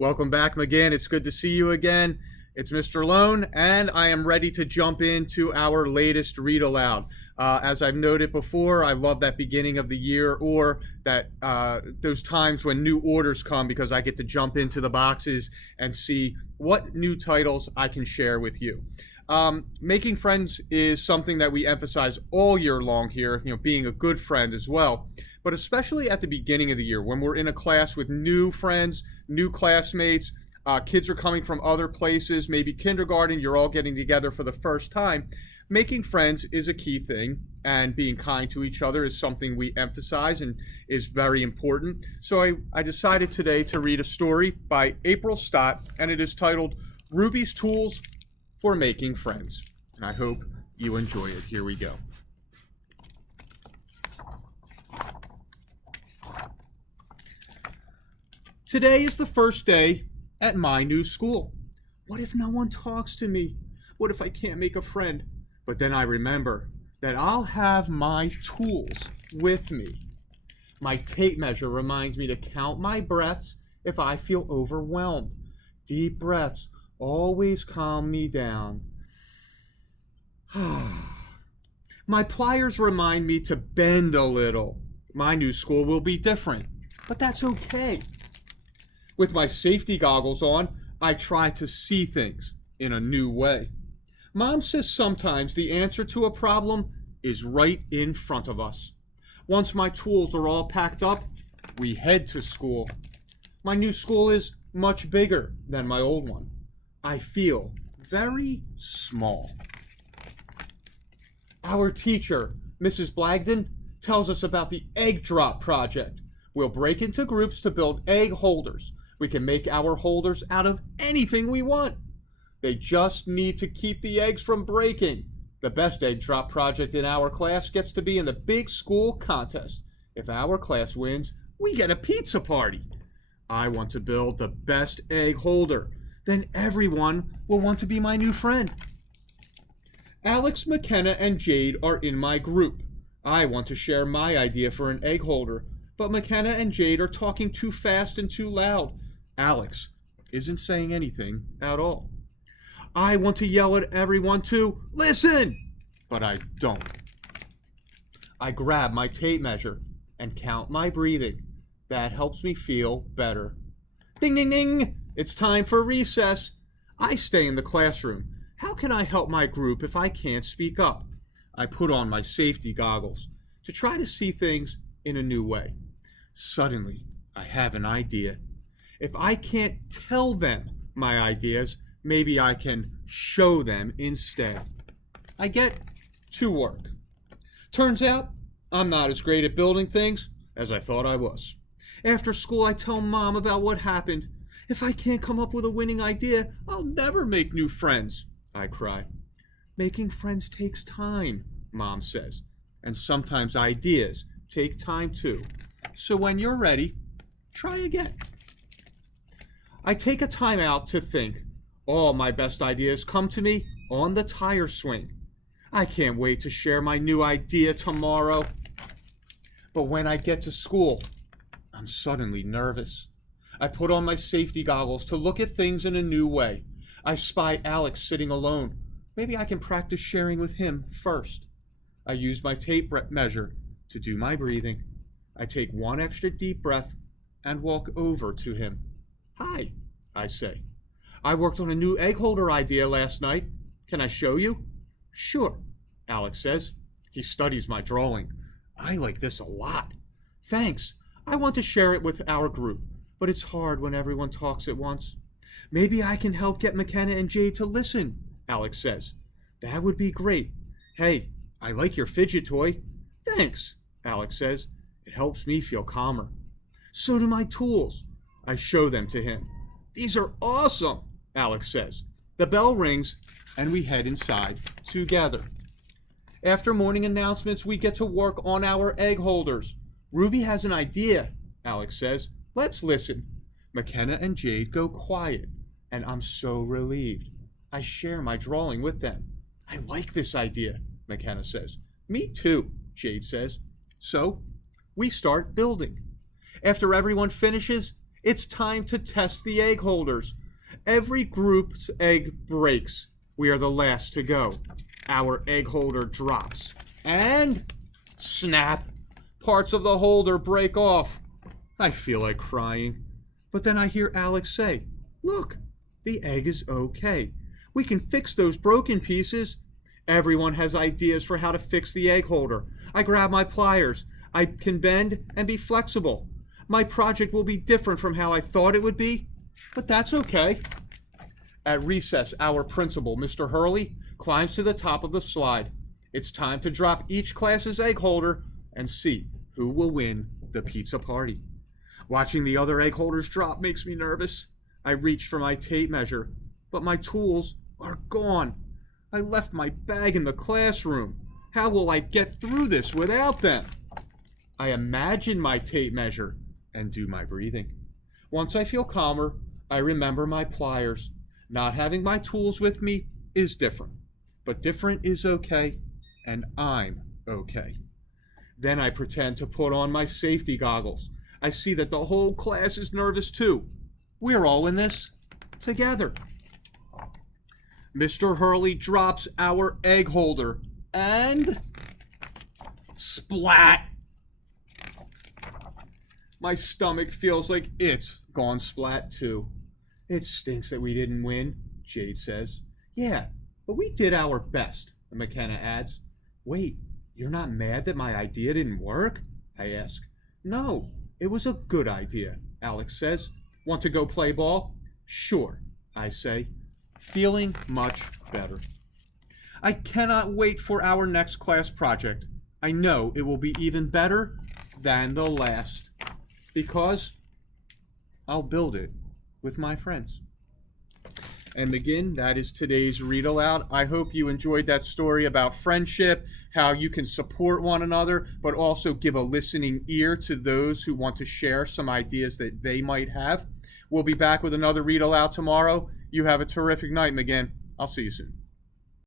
Welcome back, McGinn. It's good to see you again. It's Mr. Lohn, and I am ready to jump into our latest read aloud. As I've noted before, I love that beginning of the year or that those times when new orders come because I get to jump into the boxes and see what new titles I can share with you. Making friends is something that we emphasize all year long here, being a good friend as well. But especially at the beginning of the year when we're in a class with new friends, new classmates, kids are coming from other places, maybe kindergarten, you're all getting together for the first time. Making friends is a key thing, and being kind to each other is something we emphasize and is very important. So I decided today to read a story by April Stott, and it is titled Ruby's Tools for Making Friends. And I hope you enjoy it. Here we go. Today is the first day at my new school. What if no one talks to me? What if I can't make a friend? But then I remember that I'll have my tools with me. My tape measure reminds me to count my breaths if I feel overwhelmed. Deep breaths always calm me down. My pliers remind me to bend a little. My new school will be different, but that's okay. With my safety goggles on, I try to see things in a new way. Mom says sometimes the answer to a problem is right in front of us. Once my tools are all packed up, we head to school. My new school is much bigger than my old one. I feel very small. Our teacher, Mrs. Blagden, tells us about the egg drop project. We'll break into groups to build egg holders. We can make our holders out of anything we want. They just need to keep the eggs from breaking. The best egg drop project in our class gets to be in the big school contest. If our class wins, we get a pizza party. I want to build the best egg holder. Then everyone will want to be my new friend. Alex, McKenna, and Jade are in my group. I want to share my idea for an egg holder, but McKenna and Jade are talking too fast and too loud. Alex isn't saying anything at all. I want to yell at everyone to listen, but I don't. I grab my tape measure and count my breathing. That helps me feel better. Ding, ding, ding! It's time for recess. I stay in the classroom. How can I help my group if I can't speak up? I put on my safety goggles to try to see things in a new way. Suddenly, I have an idea. If I can't tell them my ideas, maybe I can show them instead. I get to work. Turns out, I'm not as great at building things as I thought I was. After school, I tell Mom about what happened. If I can't come up with a winning idea, I'll never make new friends, I cry. Making friends takes time, Mom says, and sometimes ideas take time too. So when you're ready, try again. I take a time out to think. All my best ideas come to me on the tire swing. I can't wait to share my new idea tomorrow. But when I get to school, I'm suddenly nervous. I put on my safety goggles to look at things in a new way. I spy Alex sitting alone. Maybe I can practice sharing with him first. I use my tape measure to do my breathing. I take one extra deep breath and walk over to him. Hi, I say. I worked on a new egg holder idea last night. Can I show you? Sure, Alex says. He studies my drawing. I like this a lot. Thanks. I want to share it with our group, but it's hard when everyone talks at once. Maybe I can help get McKenna and Jade to listen, Alex says. That would be great. Hey, I like your fidget toy. Thanks, Alex says. It helps me feel calmer. So do my tools. I show them to him. These are awesome, Alex says. The bell rings, and we head inside together. After morning announcements, we get to work on our egg holders. Ruby has an idea, Alex says. Let's listen. McKenna and Jade go quiet, and I'm so relieved. I share my drawing with them. I like this idea, McKenna says. Me too, Jade says. So, we start building. After everyone finishes, It's time to test the egg holders. Every group's egg breaks. We are the last to go. Our egg holder drops. And snap! Parts of the holder break off. I feel like crying. But then I hear Alex say, "Look, the egg is okay. We can fix those broken pieces." Everyone has ideas for how to fix the egg holder. I grab my pliers. I can bend and be flexible. My project will be different from how I thought it would be, but that's okay. At recess, our principal, Mr. Hurley, climbs to the top of the slide. It's time to drop each class's egg holder and see who will win the pizza party. Watching the other egg holders drop makes me nervous. I reach for my tape measure, but my tools are gone. I left my bag in the classroom. How will I get through this without them? I imagine my tape measure and do my breathing. Once I feel calmer, I remember my pliers. Not having my tools with me is different, but different is okay, and I'm okay. Then I pretend to put on my safety goggles. I see that the whole class is nervous too. We're all in this together. Mr. Hurley drops our egg holder and splat! My stomach feels like it's gone splat too. It stinks that we didn't win, Jade says. Yeah, but we did our best, McKenna adds. Wait, you're not mad that my idea didn't work? I ask. No, it was a good idea, Alex says. Want to go play ball? Sure, I say, feeling much better. I cannot wait for our next class project. I know it will be even better than the last, because I'll build it with my friends. And again, that is today's read aloud. I hope you enjoyed that story about friendship, how you can support one another, but also give a listening ear to those who want to share some ideas that they might have. We'll be back with another read aloud tomorrow. You have a terrific night, McGinn. I'll see you soon.